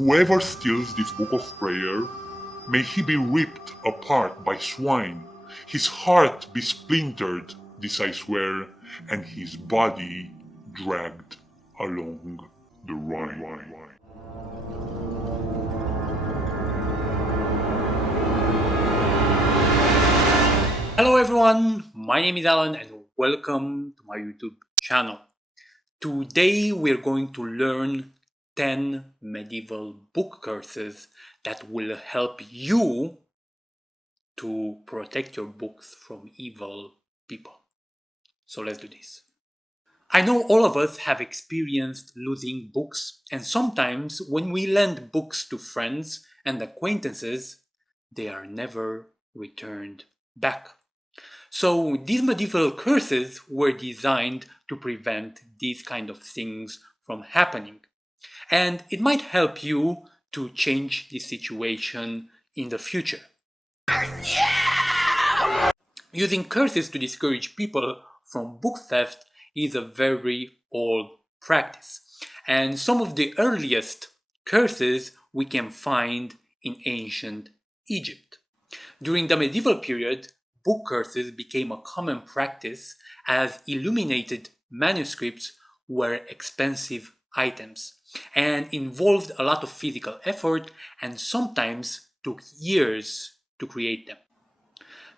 Whoever steals this book of prayer, may he be ripped apart by swine, his heart be splintered, this I swear, and his body dragged along the Rhine. Hello everyone, my name is Alan and welcome to my YouTube channel. Today we're going to learn 10 medieval book curses that will help you to protect your books from evil people. So let's do this. I know all of us have experienced losing books, and sometimes when we lend books to friends and acquaintances, they are never returned back. So these medieval curses were designed to prevent these kind of things from happening. And it might help you to change the situation in the future. Using curses to discourage people from book theft is a very old practice. And some of the earliest curses we can find in ancient Egypt. During the medieval period, book curses became a common practice as illuminated manuscripts were expensive items and involved a lot of physical effort and sometimes took years to create them.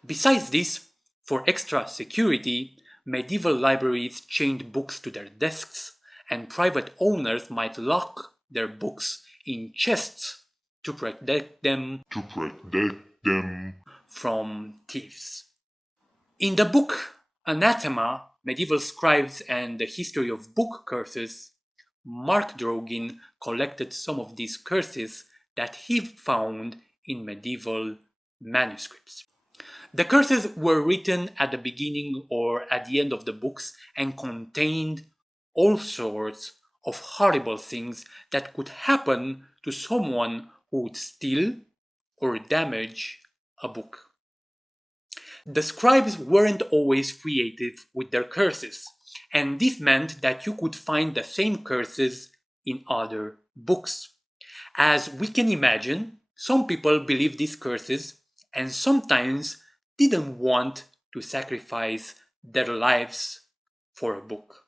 Besides this, for extra security, medieval libraries chained books to their desks, and private owners might lock their books in chests to protect them from thieves. In the book Anathema, Medieval Scribes and the History of Book Curses, Mark Drogin collected some of these curses that he found in medieval manuscripts. The curses were written at the beginning or at the end of the books and contained all sorts of horrible things that could happen to someone who would steal or damage a book. The scribes weren't always creative with their curses, and this meant that you could find the same curses in other books. As we can imagine, some people believed these curses and sometimes didn't want to sacrifice their lives for a book.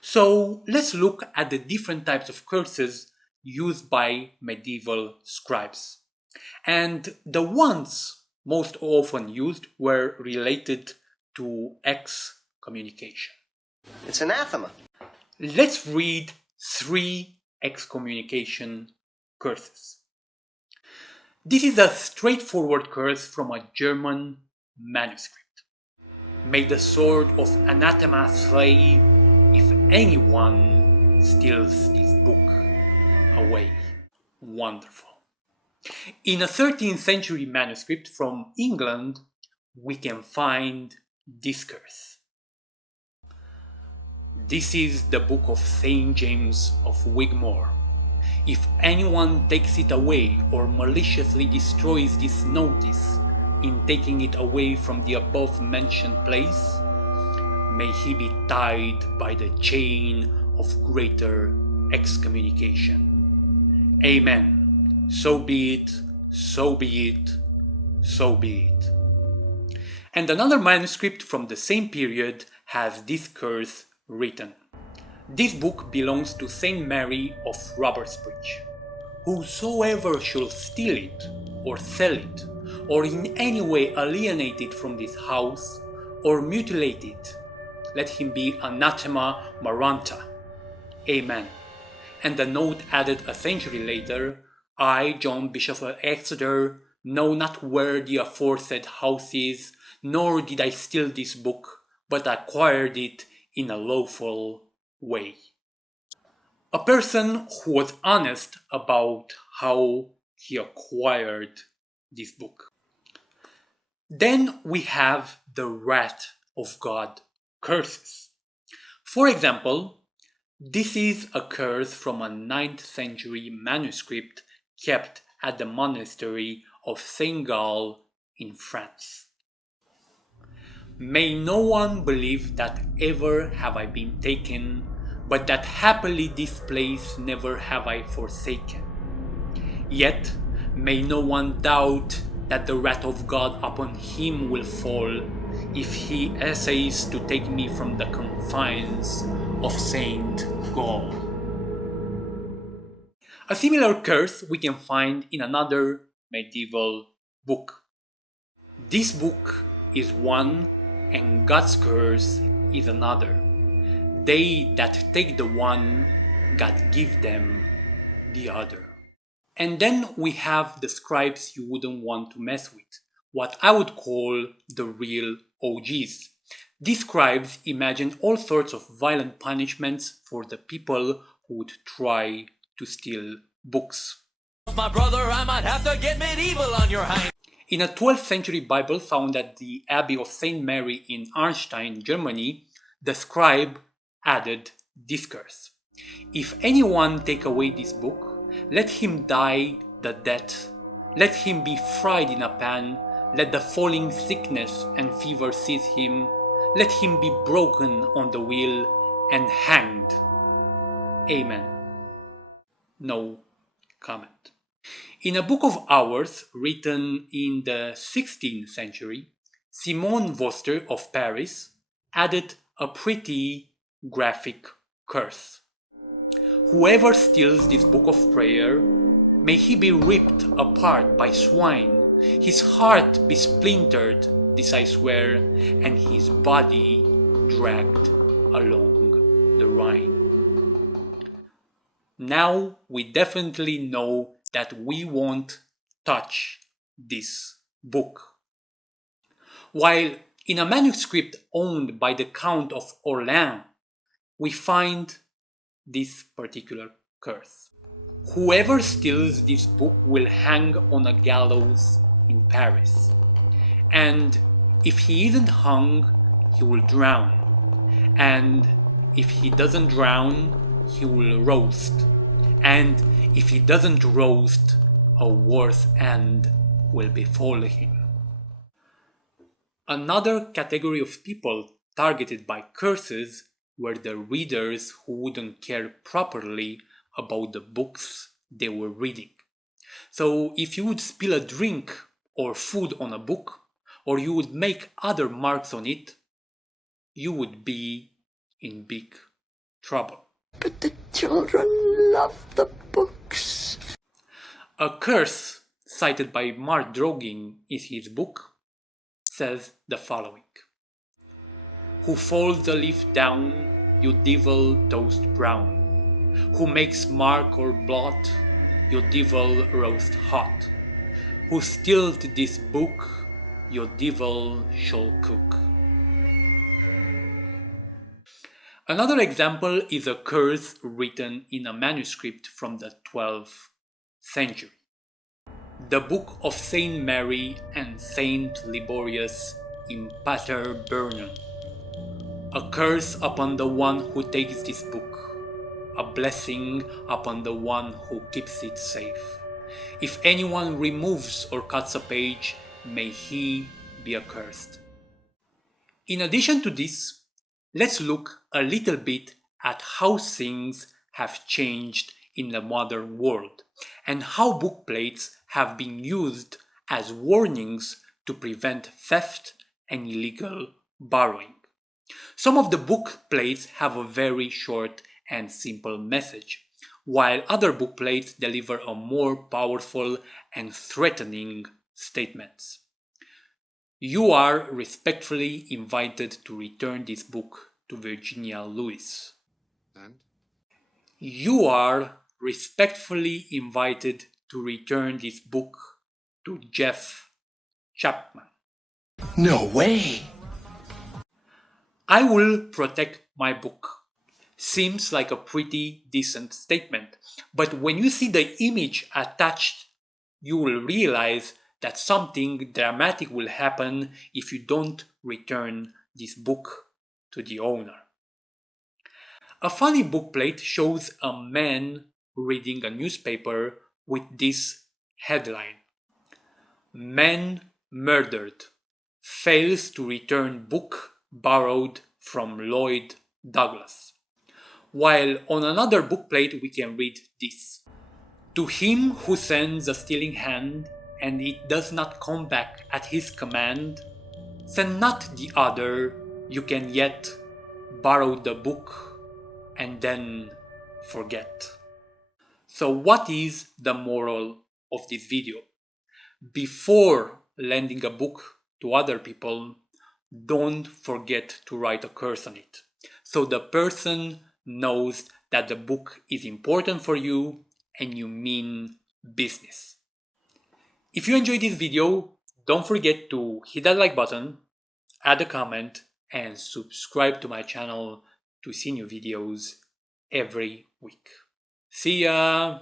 So let's look at the different types of curses used by medieval scribes. And the ones most often used were related to excommunication. It's anathema. Let's read 3 excommunication curses. This is a straightforward curse from a German manuscript. May the sword of anathema slay if anyone steals this book away. Wonderful. In a 13th century manuscript from England, we can find this curse. This is the book of St. James of Wigmore. If anyone takes it away or maliciously destroys this notice in taking it away from the above mentioned place, may he be tied by the chain of greater excommunication. Amen. So be it, so be it, so be it. And another manuscript from the same period has this curse written. This book belongs to Saint Mary of Robertsbridge. Whosoever shall steal it, or sell it, or in any way alienate it from this house, or mutilate it, let him be anathema maranta. Amen. And the note added a century later, I, John, Bishop of Exeter, know not where the aforesaid house is, nor did I steal this book, but acquired it in a lawful way. A person who was honest about how he acquired this book. Then we have the wrath of God curses. For example, this is a curse from a 9th century manuscript kept at the monastery of Saint Gall in France. May no one believe that ever have I been taken, but that happily this place never have I forsaken. Yet may no one doubt that the wrath of God upon him will fall if he essays to take me from the confines of Saint Gaul. A similar curse we can find in another medieval book. This book is one, and God's curse is another. They that take the one, God give them the other. And then we have the scribes you wouldn't want to mess with, what I would call the real OGs. These scribes imagine all sorts of violent punishments for the people who would try to steal books. My brother, I might have to get medieval on your hind. In a 12th century Bible found at the Abbey of St. Mary in Arnstein, Germany, the scribe added this curse. If anyone take away this book, let him die the death. Let him be fried in a pan. Let the falling sickness and fever seize him. Let him be broken on the wheel and hanged. Amen. No comment. In a book of hours written in the 16th century, Simon Voster of Paris added a pretty graphic curse. Whoever steals this book of prayer, may he be ripped apart by swine, his heart be splintered, this I swear, and his body dragged along the Rhine. Now we definitely know that we won't touch this book. While in a manuscript owned by the Count of Orléans, we find this particular curse. Whoever steals this book will hang on a gallows in Paris. And if he isn't hung, he will drown. And if he doesn't drown, he will roast. And if he doesn't roast, a worse end will befall him. Another category of people targeted by curses were the readers who wouldn't care properly about the books they were reading. So if you would spill a drink or food on a book, or you would make other marks on it, you would be in big trouble. But the children love the books. A curse cited by Mark Drogin in his book says the following. Who folds the leaf down, you devil toast brown. Who makes mark or blot, you devil roast hot. Who steals this book, your devil shall cook. Another example is a curse written in a manuscript from the 12th century. The Book of Saint Mary and Saint Liborius in Pater Burnum. A curse upon the one who takes this book, a blessing upon the one who keeps it safe. If anyone removes or cuts a page, may he be accursed. In addition to this, let's look a little bit at how things have changed in the modern world and how book plates have been used as warnings to prevent theft and illegal borrowing. Some of the book plates have a very short and simple message, while other book plates deliver a more powerful and threatening statements. You are respectfully invited to return this book to Virginia Lewis. And? You are respectfully invited to return this book to Jeff Chapman. No way! I will protect my book. Seems like a pretty decent statement, but when you see the image attached, you will realize that something dramatic will happen if you don't return this book to the owner. A funny bookplate shows a man reading a newspaper with this headline: Man murdered, fails to return book borrowed from Lloyd Douglas. While on another bookplate we can read this: To him who sends a stealing hand, and it does not come back at his command, send not the other, you can yet borrow the book and then forget. So what is the moral of this video? Before lending a book to other people, don't forget to write a curse on it, so the person knows that the book is important for you and you mean business. If you enjoyed this video, don't forget to hit that like button, add a comment, and subscribe to my channel to see new videos every week. See ya!